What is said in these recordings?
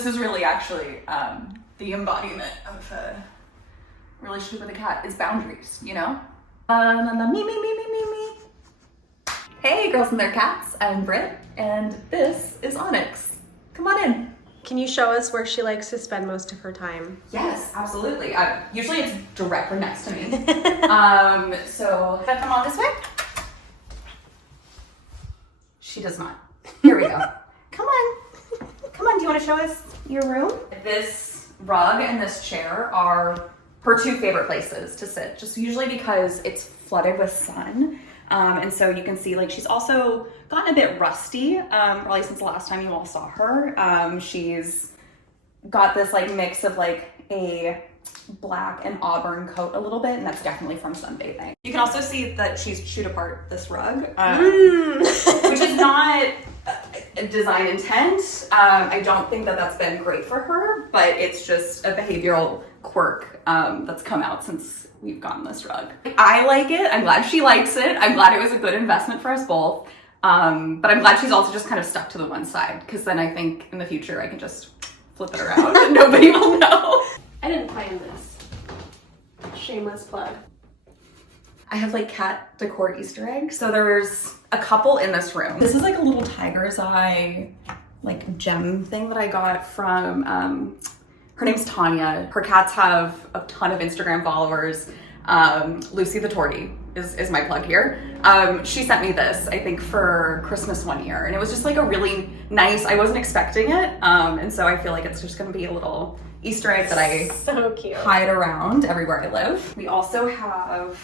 This is really actually the embodiment of a relationship with a cat is boundaries, you know? Me. Hey girls and their cats, I'm Britt, and this is Onyx. Come on in. Can you show us where she likes to spend most of her time? Yes, absolutely. Usually it's directly next to me. So if I come on this way? She does not. Here we go. Come on. Come on, do you want to show us your room? This rug and this chair are her two favorite places to sit, just usually because it's flooded with sun. And so you can see like she's also gotten a bit rusty, probably since the last time you all saw her. She's got this like mix of like a black and auburn coat a little bit, and that's definitely from sunbathing. You can also see that she's chewed apart this rug, which is not a design intent. I don't think that that's been great for her, but it's just a behavioral quirk that's come out since we've gotten this rug. I like it. I'm glad she likes it. I'm glad it was a good investment for us both. But I'm glad she's also just kind of stuck to the one side, because then I think in the future I can just flip it around and nobody will know. I didn't plan this. Shameless plug. I have like cat decor Easter eggs. So there's a couple in this room. This is like a little tiger's eye like gem thing that I got from, her name's Tanya. Her cats have a ton of Instagram followers. Lucy the Tortie is my plug here. She sent me this, I think for Christmas one year, and it was just like a really nice, I wasn't expecting it. And so I feel like it's just gonna be a little Easter egg that I so cute. Hide around everywhere I live. We also have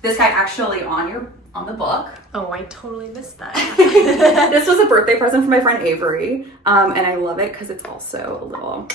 this guy actually on the book. Oh, I totally missed that. This was a birthday present from my friend Avery, and I love it because it's also a little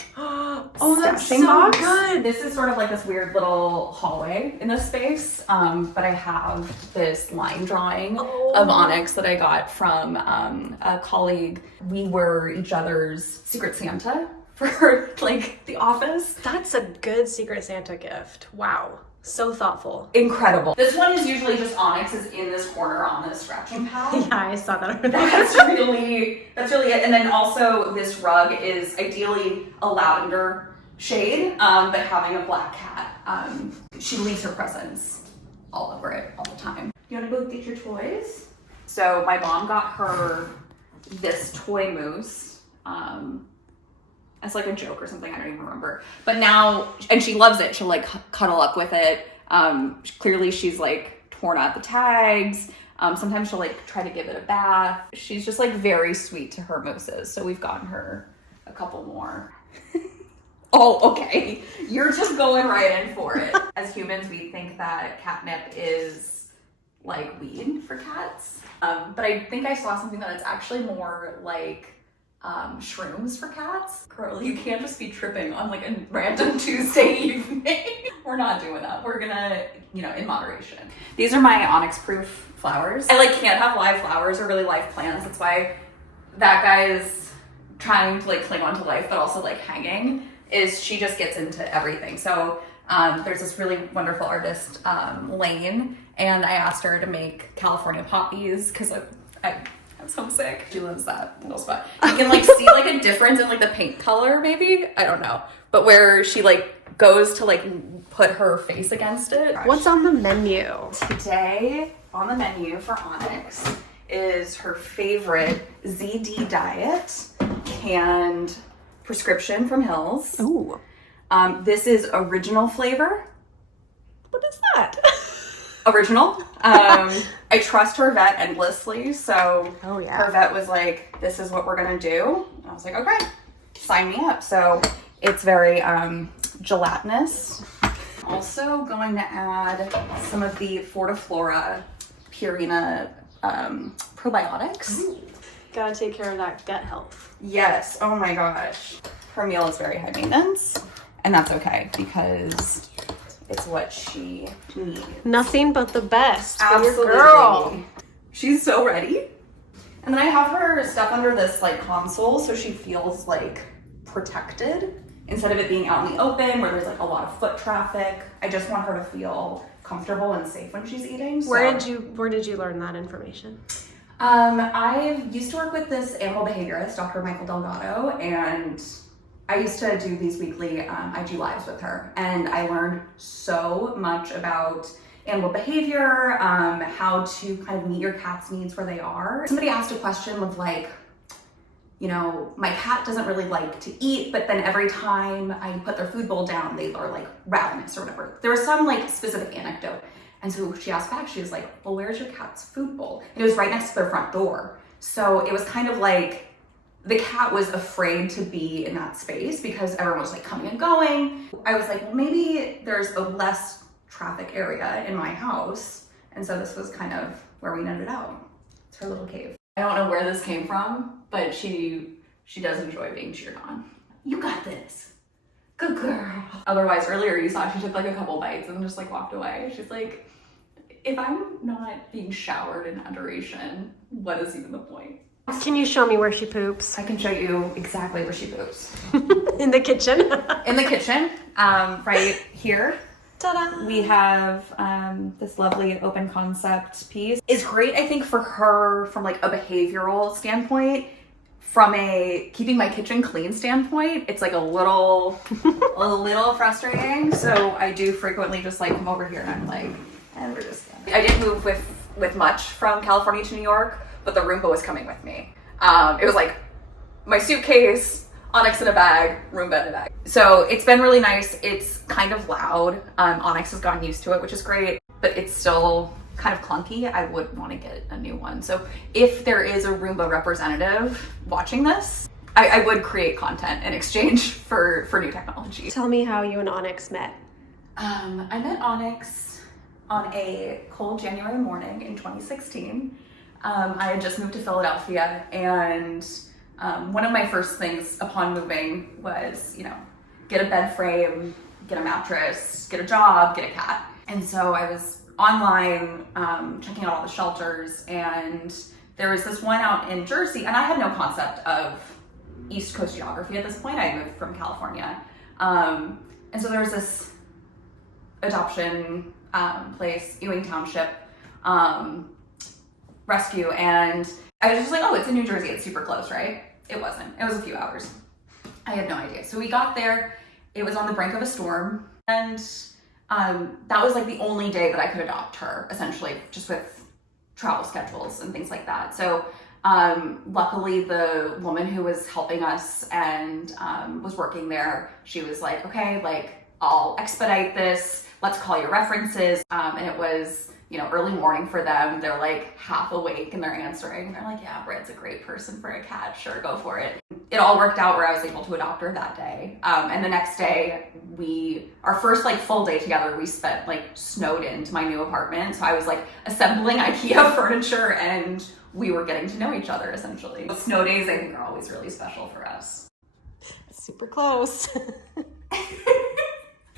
that's so box. good. This is sort of like this weird little hallway in this space, but I have this line drawing of Onyx that I got from a colleague. We were each other's Secret Santa for like the office. That's a good Secret Santa gift. Wow. So thoughtful. Incredible. This one is usually just Onyx is in this corner on this scratching pad. Yeah, I saw that over there. That's really it. And then also this rug is ideally a lavender shade, but having a black cat, she leaves her presence all over it all the time. You wanna go get your toys? So my mom got her this toy moose, as like a joke or something, I don't even remember. But now, and she loves it, she'll like cuddle up with it. Clearly she's like torn out the tags. Sometimes she'll like try to give it a bath. She's just like very sweet to her mooses. So we've gotten her a couple more. Oh, okay. You're just going right in for it. As humans, we think that catnip is like weed for cats. But I think I saw something that it's actually more like shrooms for cats. Girl, you can't just be tripping on like a random Tuesday evening. We're not doing that. We're gonna, in moderation. These are my Onyx proof flowers. I like can't have live flowers or really live plants. That's why that guy is trying to like cling on to life, but also like hanging, is she just gets into everything. So there's this really wonderful artist, Lane, and I asked her to make California poppies because I'm homesick. She loves that little spot. You can like see like a difference in like the paint color, maybe, I don't know, but where she like goes to like put her face against it. What's on the menu? Today on the menu for Onyx is her favorite ZD diet canned prescription from Hills. Ooh. This is original flavor. What is that? Original. I trust her vet endlessly, so her vet was like, this is what we're gonna do. And I was like, okay, sign me up. So it's very gelatinous. Also going to add some of the Fortiflora Purina probiotics. Ooh. Gotta take care of that gut health. Yes, oh my gosh. Her meal is very high maintenance, and that's okay because it's what she needs. Nothing but the best. Absolutely. For your girl. She's so ready. And then I have her stuff under this like console so she feels like protected instead of it being out in the open where there's like a lot of foot traffic. I just want her to feel comfortable and safe when she's eating. So. Where did you learn that information? I used to work with this animal behaviorist, Dr. Mikel Delgado, and I used to do these weekly IG lives with her, and I learned so much about animal behavior, how to kind of meet your cat's needs where they are. Somebody asked a question of like, you know, my cat doesn't really like to eat, but then every time I put their food bowl down, they are like ravenous or whatever. There was some like specific anecdote. And so she asked back, she was like, well, where's your cat's food bowl? And it was right next to their front door. So it was kind of like the cat was afraid to be in that space because everyone was like coming and going. I was like, well, maybe there's a less traffic area in my house. And so this was kind of where we netted out. It's her little cave. I don't know where this came from, but she does enjoy being cheered on. You got this. Good girl. Otherwise, earlier you saw she took like a couple bites and just like walked away. She's like, if I'm not being showered in adoration, what is even the point? Can you show me where she poops? I can show you exactly where she poops. In the kitchen? In the kitchen, right here. Ta-da! We have this lovely open concept piece. It's great, I think, for her from like a behavioral standpoint. From a keeping my kitchen clean standpoint, it's like a little frustrating. So I do frequently just like come over here and I'm like, and we're just gonna. I didn't move with much from California to New York, but the Roomba was coming with me. It was like my suitcase, Onyx in a bag, Roomba in a bag. So it's been really nice. It's kind of loud. Onyx has gotten used to it, which is great, but it's still kind of clunky. I would want to get a new one. So if there is a Roomba representative watching this, I would create content in exchange for new technology. Tell me how you and Onyx met. I met Onyx on a cold January morning in 2016. I had just moved to Philadelphia, and one of my first things upon moving was, you know, get a bed frame, get a mattress, get a job, get a cat. And so I was online checking out all the shelters, and there was this one out in Jersey, and I had no concept of East Coast geography at this point. I moved from California. And so there was this adoption place, Ewing Township rescue, and I was just like, oh, it's in New Jersey, it's super close, right? It wasn't. It was a few hours. I had no idea. So we got there, it was on the brink of a storm, and that was like the only day that I could adopt her, essentially, just with travel schedules and things like that. So luckily the woman who was helping us and was working there, she was like, okay, like, I'll expedite this, let's call your references. And it was, you know, early morning for them. They're like half awake and they're answering. They're like, yeah, Britt's a great person for a cat. Sure, go for it. It all worked out where I was able to adopt her that day. And the next day, our first like full day together, we spent like snowed into my new apartment. So I was like assembling IKEA furniture and we were getting to know each other essentially. Snow days, I think, are always really special for us. Super close.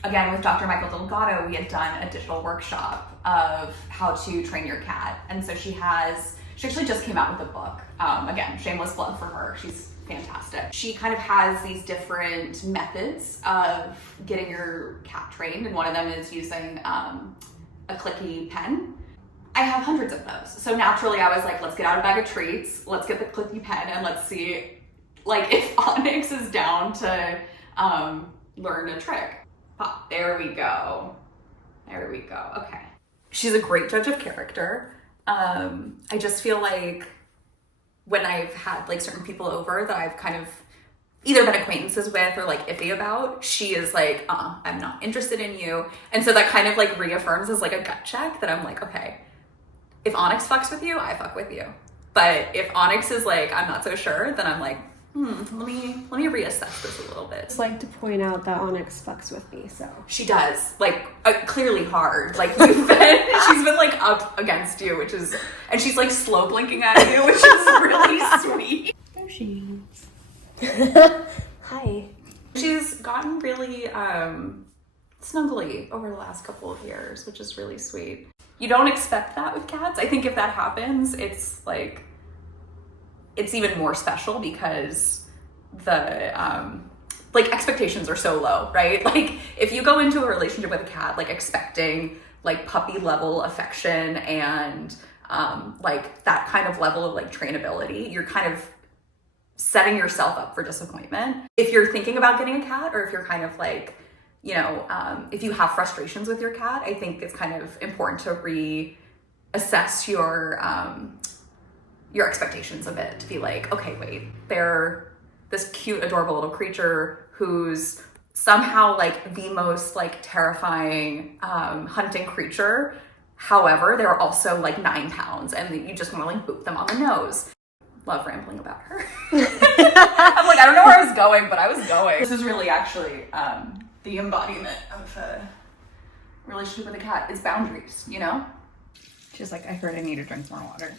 Again, with Dr. Mikel Delgado, we had done a digital workshop of how to train your cat. And so she actually just came out with a book. Again, shameless plug for her. She's fantastic. She kind of has these different methods of getting your cat trained. And one of them is using a clicky pen. I have hundreds of those. So naturally I was like, let's get out a bag of treats. Let's get the clicky pen and let's see like if Onyx is down to learn a trick. Oh, there we go. There we go. Okay. She's a great judge of character. I just feel like when I've had like certain people over that I've kind of either been acquaintances with or like iffy about, she is like, I'm not interested in you. And so that kind of like reaffirms as like a gut check that I'm like, okay, if Onyx fucks with you, I fuck with you. But if Onyx is like, I'm not so sure, then I'm like, let me reassess this a little bit. I'd like to point out that Onyx fucks with me, so. She does, like, clearly hard. Like, she's been, like, up against you, and she's, like, slow blinking at you, which is really sweet. There she is. Hi. She's gotten really, snuggly over the last couple of years, which is really sweet. You don't expect that with cats. I think if that happens, it's, like, it's even more special because the like expectations are so low, right? Like if you go into a relationship with a cat like expecting like puppy level affection and like that kind of level of like trainability, you're kind of setting yourself up for disappointment. If you're thinking about getting a cat, or if you're kind of like, you know, if you have frustrations with your cat, I think it's kind of important to reassess your expectations a bit, to be like, okay, wait, they're this cute, adorable little creature who's somehow like the most like terrifying hunting creature. However, they're also like 9 pounds and you just want to like boop them on the nose. Love rambling about her. I'm like, I don't know where I was going, but I was going. This is really actually the embodiment of a relationship with a cat is boundaries, you know? She's like, I heard I need to drink more water.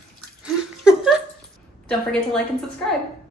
Don't forget to like and subscribe.